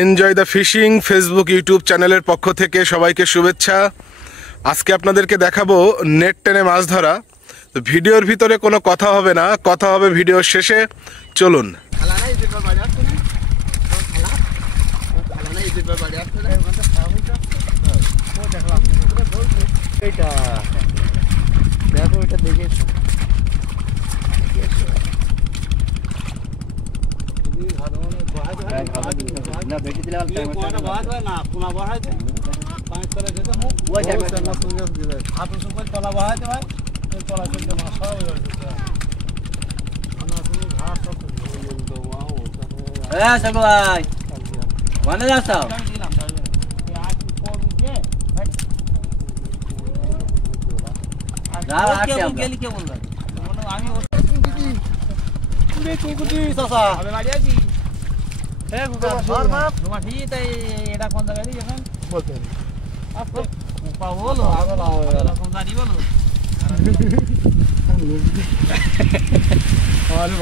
Enjoy the fishing Facebook YouTube চ্যানেলের পক্ষ থেকে সবাইকে শুভেচ্ছা। আজকে আপনাদেরকে দেখাবো নেট টেনে মাছ ধরা। তো ভিডিওর ভিতরে কোনো কথা হবে না, কথা হবে ভিডিওর শেষে। চলুন।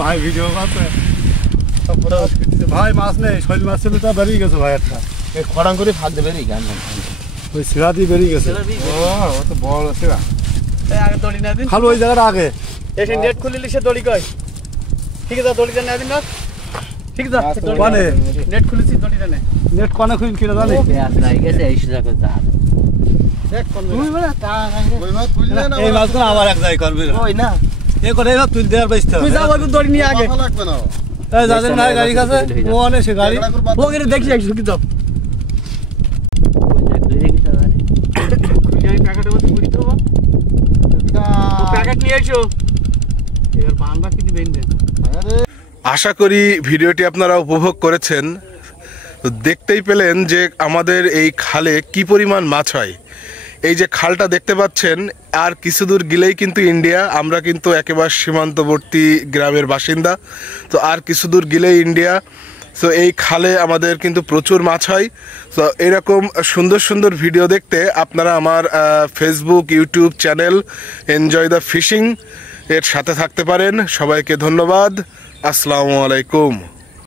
ভাই ভিডিও ভাই মাছ নেই, শৈল মাছ ছিল তা বেরিয়ে গেছে ভাই। একটা খড়াং করে ফাঁক দিয়ে বেরিয়ে গেল, ওই শিরা দিয়ে বেরিয়ে গেছে। ও তো বড় শিরা। খালো ওই জায়গাটা আগে এসে নেট খুলিলে সে দড়ি কয় ঠিক আছে, দড়িটা নেবেন না ঠিক আছে, মানে নেট খুলেছি দড়িটা নে নেট কোনে খুইন কিনা জানি এই মাছগুলো আবার এক জায়গায় করবি ওই না এ করে এবার তুই দেওয়ার বাইস্তা তুই যা ওই দড়ি নিয়ে আগে লাগবে না। এই যাদের না গাড়ি কাছে ও অনে সে গাড়ি ও গিয়ে দেখি একটু কি দাও প্যাকেটের মধ্যে পুরি দেবো, প্যাকেট নিয়ে এসো এবার পানটা কি দিবেন দেন। আশা করি ভিডিওটি আপনারা উপভোগ করেছেন। তো দেখতেই পেলেন যে আমাদের এই খালে কি পরিমাণ মাছ হয়। এই যে খালটা দেখতে পাচ্ছেন, আর কিছু দূর গেলেই কিন্তু ইন্ডিয়া। আমরা কিন্তু একেবারে সীমান্তবর্তী গ্রামের বাসিন্দা, তো আর কিছু দূর গেলেই ইন্ডিয়া। তো এই খালে আমাদের কিন্তু প্রচুর মাছ হয়। তো এরকম সুন্দর সুন্দর ভিডিও দেখতে আপনারা আমার Facebook YouTube channel enjoy the fishing এর সাথে থাকতে পারেন। সবাইকে ধন্যবাদ। আসসালামু আলাইকুম।